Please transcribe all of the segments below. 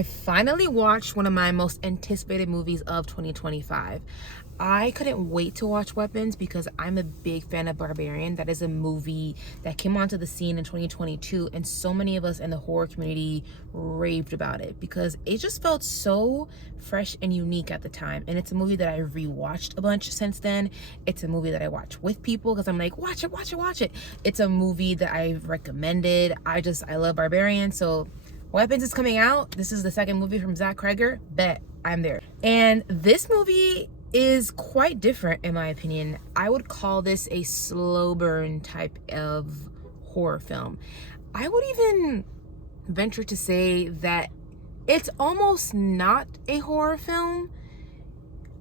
I finally watched one of my most anticipated movies of 2025. I couldn't wait to watch Weapons because I'm a big fan of Barbarian. That is a movie that came onto the scene in 2022, and so many of us in the horror community raved about it because it just felt so fresh and unique at the time. And it's a movie that I rewatched a bunch since then. It's a movie that I watch with people because I'm like, watch it, watch it, watch it. It's a movie that I've recommended. I love Barbarian, so Weapons is coming out. This is the second movie from Zach Kreger. Bet I'm there. And this movie is quite different in my opinion. I would call this a slow burn type of horror film. I would even venture to say that it's almost not a horror film.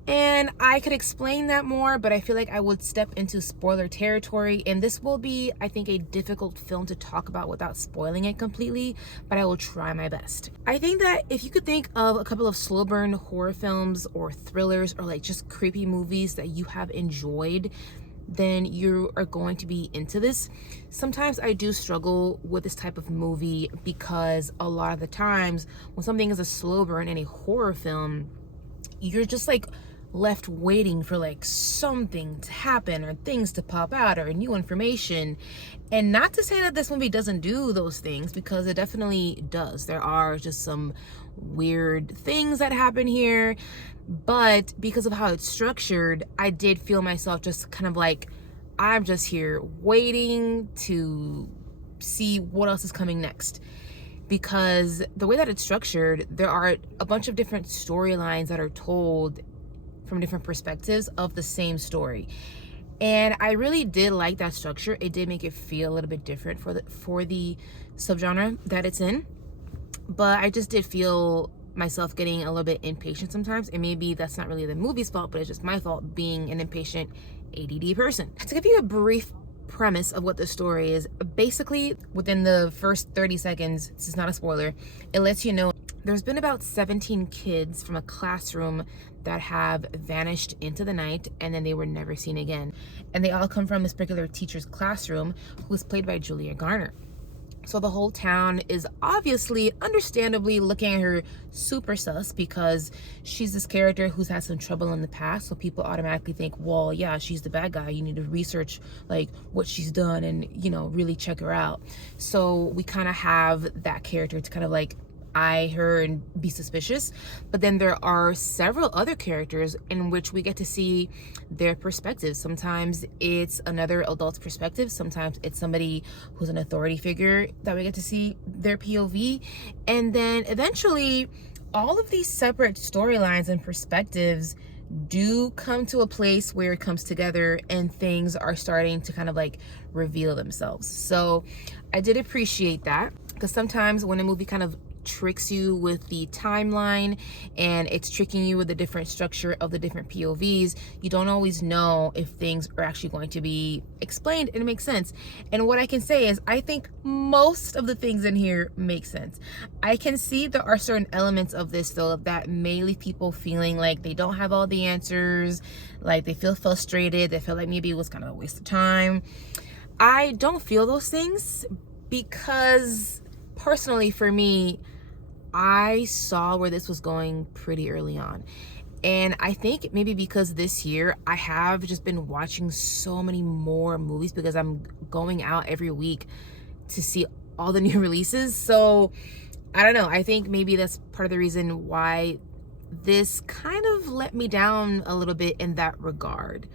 And I could explain that more, but I feel like I would step into spoiler territory. And this will be, I think, a difficult film to talk about without spoiling it completely, but I will try my best. I think that if you could think of a couple of slow burn horror films or thrillers or like just creepy movies that you have enjoyed, then you are going to be into this. Sometimes I do struggle with this type of movie because a lot of the times when something is a slow burn in a horror film, you're just like left waiting for like something to happen or things to pop out or new information. And not to say that this movie doesn't do those things, because it definitely does. There are just some weird things that happen here, but because of how it's structured, I did feel myself just kind of like, I'm just here waiting to see what else is coming next. Because the way that it's structured, there are a bunch of different storylines that are told from different perspectives of the same story. And I really did like that structure. It did make it feel a little bit different for the subgenre that it's in. But I just did feel myself getting a little bit impatient sometimes. And maybe that's not really the movie's fault, but it's just my fault being an impatient ADD person. To give you a brief premise of what the story is, basically within the first 30 seconds, this is not a spoiler, it lets you know there's been about 17 kids from a classroom that have vanished into the night, and then they were never seen again. And they all come from this particular teacher's classroom, who is played by Julia Garner. So the whole town is obviously, understandably, looking at her super sus because she's this character who's had some trouble in the past. So people automatically think, well, yeah, she's the bad guy. You need to research like what she's done and, you know, really check her out. So we kind of have that character to kind of like eye her and be suspicious. But then there are several other characters in which we get to see their perspectives. Sometimes it's another adult's perspective, sometimes it's somebody who's an authority figure that we get to see their POV. And then eventually all of these separate storylines and perspectives do come to a place where it comes together and things are starting to kind of like reveal themselves. So I did appreciate that, because sometimes when a movie kind of tricks you with the timeline and it's tricking you with the different structure of the different POVs, you don't always know if things are actually going to be explained and it makes sense. And what I can say is I think most of the things in here make sense. I can see there are certain elements of this though that may leave people feeling like they don't have all the answers, like they feel frustrated, they feel like maybe it was kind of a waste of time. I don't feel those things because personally for me, I saw where this was going pretty early on. And I think maybe because this year I have just been watching so many more movies because I'm going out every week to see all the new releases. So I don't know, I think maybe that's part of the reason why this kind of let me down a little bit in that regard.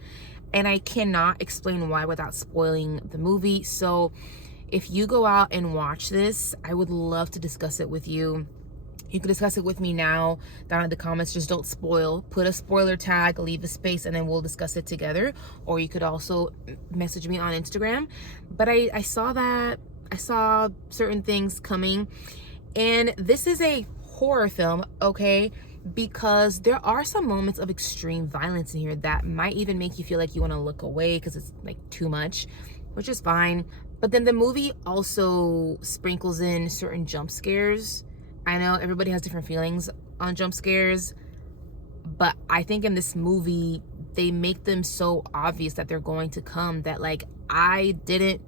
And I cannot explain why without spoiling the movie. So if you go out and watch this, I would love to discuss it with you. You can discuss it with me now down in the comments. Just don't spoil. Put a spoiler tag, leave a space, and then we'll discuss it together. Or you could also message me on Instagram. But I saw certain things coming. And this is a horror film, okay? Because there are some moments of extreme violence in here that might even make you feel like you want to look away because it's like too much, which is fine. But then the movie also sprinkles in certain jump scares. I know everybody has different feelings on jump scares, but I think in this movie, they make them so obvious that they're going to come that like I didn't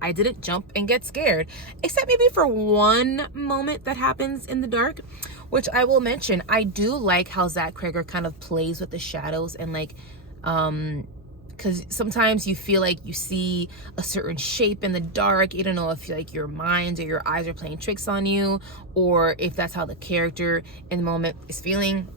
I didn't jump and get scared, except maybe for one moment that happens in the dark, which I will mention. I do like how Zach Cregger kind of plays with the shadows and like, because sometimes you feel like you see a certain shape in the dark. You don't know if like your mind or your eyes are playing tricks on you, or if that's how the character in the moment is feeling.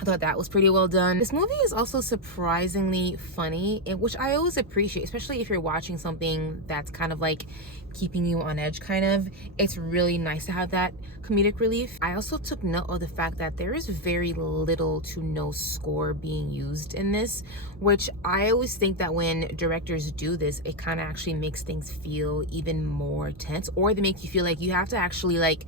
I thought that was pretty well done. This movie is also surprisingly funny, which I always appreciate, especially if you're watching something that's kind of like keeping you on edge kind of. It's really nice to have that comedic relief. I also took note of the fact that there is very little to no score being used in this, which I always think that when directors do this, it kind of actually makes things feel even more tense, or they make you feel like you have to actually like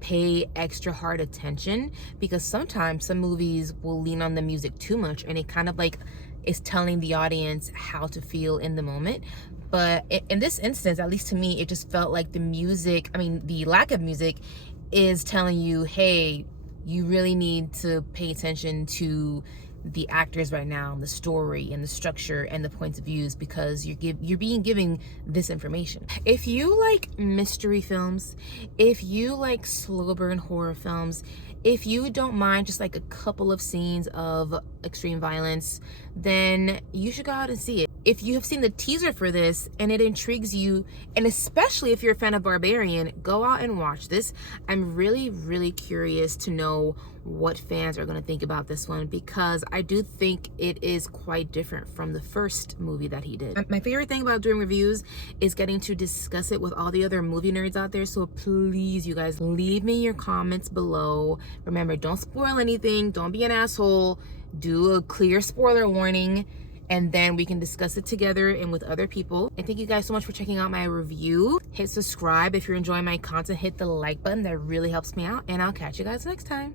pay extra hard attention, because sometimes some movies will lean on the music too much and it kind of like is telling the audience how to feel in the moment. But in this instance, at least to me, it just felt like the music, I mean the lack of music, is telling you, hey, you really need to pay attention to the actors right now, the story and the structure and the points of views, because you're being given this information. If you like mystery films, if you like slow burn horror films, if you don't mind just like a couple of scenes of extreme violence, then you should go out and see it. If you have seen the teaser for this and it intrigues you, and especially if you're a fan of Barbarian, go out and watch this. I'm really curious to know what fans are going to think about this one, because I do think it is quite different from the first movie that he did. My favorite thing about doing reviews is getting to discuss it with all the other movie nerds out there, so please, you guys, leave me your comments below. Remember, don't spoil anything, don't be an asshole, do a clear spoiler warning, and then we can discuss it together and with other people. And thank you guys so much for checking out my review. Hit subscribe if you're enjoying my content. Hit the like button, that really helps me out, and I'll catch you guys next time.